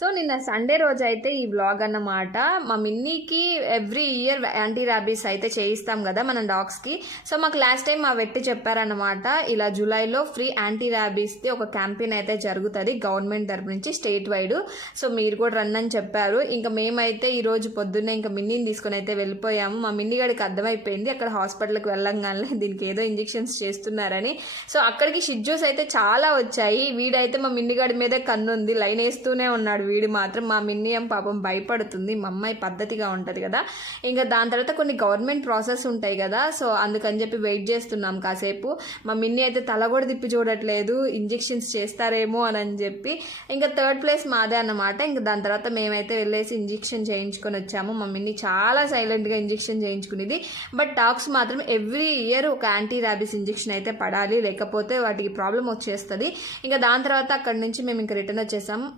So నిన్న Sunday రోజు అయితే ఈ వ్లాగ్ అన్నమాట. మా మిన్నీకి ఎవ్రీ ఇయర్ యాంటీ ర్యాబీస్ అయితే చేయిస్తాం కదా మనం డాగ్స్కి. సో మాకు లాస్ట్ టైం మా వెట్టి చెప్పారన్నమాట, ఇలా జూలైలో ఫ్రీ యాంటీ ర్యాబీస్ది ఒక క్యాంపెయిన్ అయితే జరుగుతుంది గవర్నమెంట్ తరపు నుంచి స్టేట్ వైడ్. సో మీరు కూడా రన్ అని చెప్పారు. ఇంకా మేమైతే ఈరోజు పొద్దున్నే ఇంకా మిన్నీని తీసుకొని అయితే వెళ్ళిపోయాము. మా మిన్నిగాడికి అర్థమైపోయింది అక్కడ హాస్పిటల్కి వెళ్ళంగానే దీనికి ఏదో ఇంజెక్షన్స్ చేస్తున్నారని. సో అక్కడికి షిడ్జూస్ అయితే చాలా వచ్చాయి. వీడైతే మా మిన్నిగాడి మీదే కన్నుంది, లైన్ వేస్తూనే ఉన్నాడు. వీడు మాత్రం మా మిన్నీ పాపం భయపడుతుంది. మా అమ్మాయి పద్ధతిగా ఉంటుంది కదా. ఇంకా దాని తర్వాత కొన్ని గవర్నమెంట్ ప్రాసెస్ ఉంటాయి కదా, సో అందుకని చెప్పి వెయిట్ చేస్తున్నాం కాసేపు. మా మిన్నీ అయితే తల కూడా తిప్పి చూడట్లేదు, ఇంజెక్షన్స్ చేస్తారేమో అని చెప్పి. ఇంకా థర్డ్ ప్లేస్ మాదే అన్నమాట. ఇంకా దాని తర్వాత మేమైతే వెళ్ళేసి ఇంజెక్షన్ చేయించుకొని వచ్చాము. మా మిన్నీ చాలా సైలెంట్గా ఇంజెక్షన్ చేయించుకునేది. బట్ డాగ్స్ మాత్రం ఎవ్రీ ఇయర్ ఒక యాంటీ ర్యాబీస్ ఇంజెక్షన్ అయితే పడాలి, లేకపోతే వాటికి ప్రాబ్లం వచ్చేస్తుంది. ఇంకా దాని తర్వాత అక్కడి నుంచి మేము ఇంకా రిటర్న్ వచ్చేసాము.